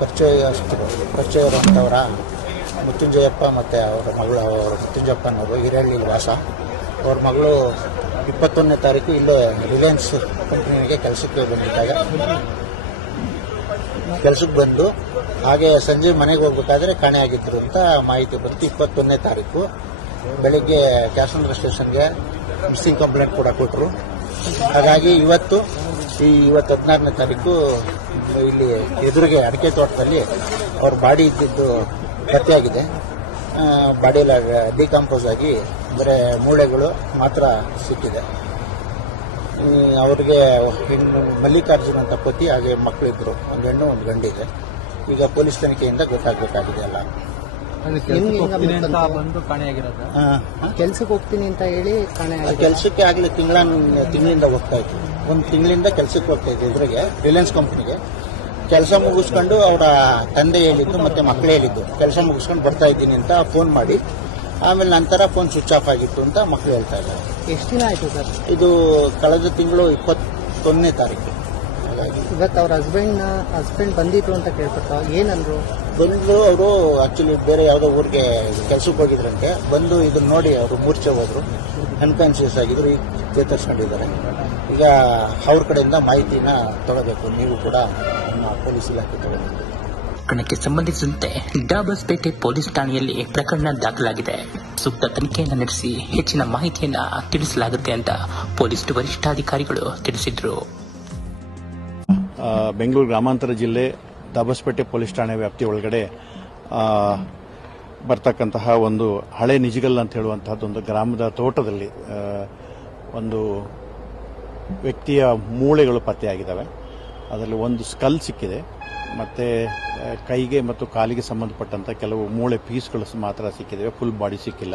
ಪರಿಚಯ ಇರುವಂಥವರ ಮೃತ್ಯುಂಜಯಪ್ಪ ಮತ್ತು ಅವರ ಮಗಳು ಮೃತ್ಯುಂಜಯಪ್ಪನವರು ಹಿರಳ್ಳಿ ವಾಸ. ಅವ್ರ ಮಗಳು 21ನೇ ತಾರೀಕು ಇಲ್ಲೇ ರಿಲಯನ್ಸ್ ಕಂಪ್ನಿಗೆ ಕೆಲಸಕ್ಕೆ ಬಂದು ಹಾಗೆ ಸಂಜೆ ಮನೆಗೆ ಹೋಗ್ಬೇಕಾದ್ರೆ ಕಾಣೆಯಾಗಿದ್ದರು ಅಂತ ಮಾಹಿತಿ ಬಂತು. 21ನೇ ತಾರೀಕು ಬೆಳಿಗ್ಗೆ ಕ್ಯಾಸಂದ್ರ ಸ್ಟೇಷನ್ಗೆ ಮಿಸ್ಸಿಂಗ್ ಕಂಪ್ಲೇಂಟ್ ಕೂಡ ಕೊಟ್ಟರು. ಹಾಗಾಗಿ ಇವತ್ತು 16ನೇ ತಾರೀಕು ಇಲ್ಲಿ ಎದುರಿಗೆ ಅಡಿಕೆ ತೋಟದಲ್ಲಿ ಅವ್ರ ಬಾಡಿ ಇದ್ದಿದ್ದು ಪತ್ತೆಯಾಗಿದೆ. ಬಾಡಿಯೆಲ್ಲ ಡಿಕಂಪೋಸ್ ಆಗಿ ಬರೀ ಮೂಳೆಗಳು ಮಾತ್ರ ಸಿಕ್ಕಿದೆ. ಅವ್ರಿಗೆ ಮಲ್ಲಿಕಾರ್ಜುನ್ ಅಂತ ಪತಿ ಹಾಗೆ ಮಕ್ಕಳಿದ್ರು, ಒಂದು ಹೆಣ್ಣು ಒಂದು ಗಂಡಿದೆ. ಈಗ ಪೊಲೀಸ್ ತನಿಖೆಯಿಂದ ಗೊತ್ತಾಗಬೇಕಾಗಿದೆ ಎಲ್ಲ. ಕೆಲ್ಸಕ್ಕೆ ಹೋಗ್ತೀನಿ ಅಂತ ಹೇಳಿ ಕೆಲಸಕ್ಕೆ ಆಗಲಿ ತಿಂಗಳಿಂದ ಹೋಗ್ತಾ ಇತ್ತು. ಒಂದು ತಿಂಗಳಿಂದ ಕೆಲಸಕ್ಕೆ ಹೋಗ್ತಾ ಇತ್ತು ಎದುರಿಗೆ ರಿಲಯನ್ಸ್ ಕಂಪ್ನಿಗೆ. ಕೆಲಸ ಮುಗಿಸ್ಕೊಂಡು ಅವರ ತಂದೆ ಹೇಳಿದ್ದು ಮತ್ತೆ ಮಕ್ಕಳೇ ಹೇಳಿದ್ದು ಕೆಲಸ ಮುಗಿಸ್ಕೊಂಡು ಬರ್ತಾ ಇದ್ದೀನಿ ಅಂತ ಫೋನ್ ಮಾಡಿ, ಆಮೇಲೆ ನಂತರ ಫೋನ್ ಸ್ವಿಚ್ ಆಫ್ ಆಗಿತ್ತು ಅಂತ ಮಕ್ಕಳು ಹೇಳ್ತಾ ಇದ್ದಾರೆ. ಎಷ್ಟು ದಿನ ಆಯಿತು ಸರ್? ಇದು ಕಳೆದ ತಿಂಗಳು 21ನೇ ತಾರೀಕು. ಹಾಗಾಗಿ ಇವತ್ತು ಅವ್ರ ಹಸ್ಬೆಂಡ್ ಬಂದಿದ್ರು ಅಂತ ಕೇಳ್ಪಟ್ಟ, ಏನಂದ್ರು? ಬಂದು ಅವರು ಆಕ್ಚುಲಿ ಬೇರೆ ಯಾವುದೋ ಊರಿಗೆ ಕೆಲಸಕ್ಕೆ ಹೋಗಿದ್ರಂತೆ. ಬಂದು ಇದನ್ನ ನೋಡಿ ಅವರು ಮೂರ್ಛೆ ಹೋದ್ರು, ಅನ್ಕಾನ್ಶಿಯಸ್ ಆಗಿದ್ರು. ಈಗ ಚೇತರಿಸ್ಕೊಂಡಿದ್ದಾರೆ. ಈಗ ಅವ್ರ ಕಡೆಯಿಂದ ಮಾಹಿತಿನ ತಗೋಬೇಕು. ನೀವು ಕೂಡ ನಮ್ಮ ಪೊಲೀಸ್ ಇಲಾಖೆ ತಗೋಬೇಕು. ಪ್ರಕರಣಕ್ಕೆ ಸಂಬಂಧಿಸಿದಂತೆ ಡಾಬಸ್ಪೇಟೆ ಪೊಲೀಸ್ ಠಾಣೆಯಲ್ಲಿ ಪ್ರಕರಣ ದಾಖಲಾಗಿದೆ. ಸೂಕ್ತ ತನಿಖೆಯನ್ನು ನಡೆಸಿ ಹೆಚ್ಚಿನ ಮಾಹಿತಿಯನ್ನ ತಿಳಿಸಲಾಗುತ್ತೆ ಅಂತ ಪೊಲೀಸ್ ವರಿಷ್ಠಾಧಿಕಾರಿಗಳು ತಿಳಿಸಿದರು. ಬೆಂಗಳೂರು ಗ್ರಾಮಾಂತರ ಜಿಲ್ಲೆ ದಾಬಸ್ಪೇಟೆ ಪೊಲೀಸ್ ಠಾಣೆ ವ್ಯಾಪ್ತಿ ಒಳಗಡೆ ಬರ್ತಕ್ಕಂತಹ ಒಂದು ಹಳೆ ನಿಜಿಗಲ್ ಅಂತ ಹೇಳುವಂತಹದ್ದೊಂದು ಗ್ರಾಮದ ತೋಟದಲ್ಲಿ ಒಂದು ವ್ಯಕ್ತಿಯ ಮೂಳೆಗಳು ಪತ್ತೆಯಾಗಿದ್ದಾವೆ. ಅದರಲ್ಲಿ ಒಂದು ಸ್ಕಲ್ ಸಿಕ್ಕಿದೆ, ಮತ್ತೆ ಕೈಗೆ ಮತ್ತು ಕಾಲಿಗೆ ಸಂಬಂಧಪಟ್ಟಂತ ಕೆಲವು ಮೂಳೆ ಪೀಸ್ಗಳು ಮಾತ್ರ ಸಿಕ್ಕಿದೆ. ಫುಲ್ ಬಾಡಿ ಸಿಕ್ಕಿಲ್ಲ.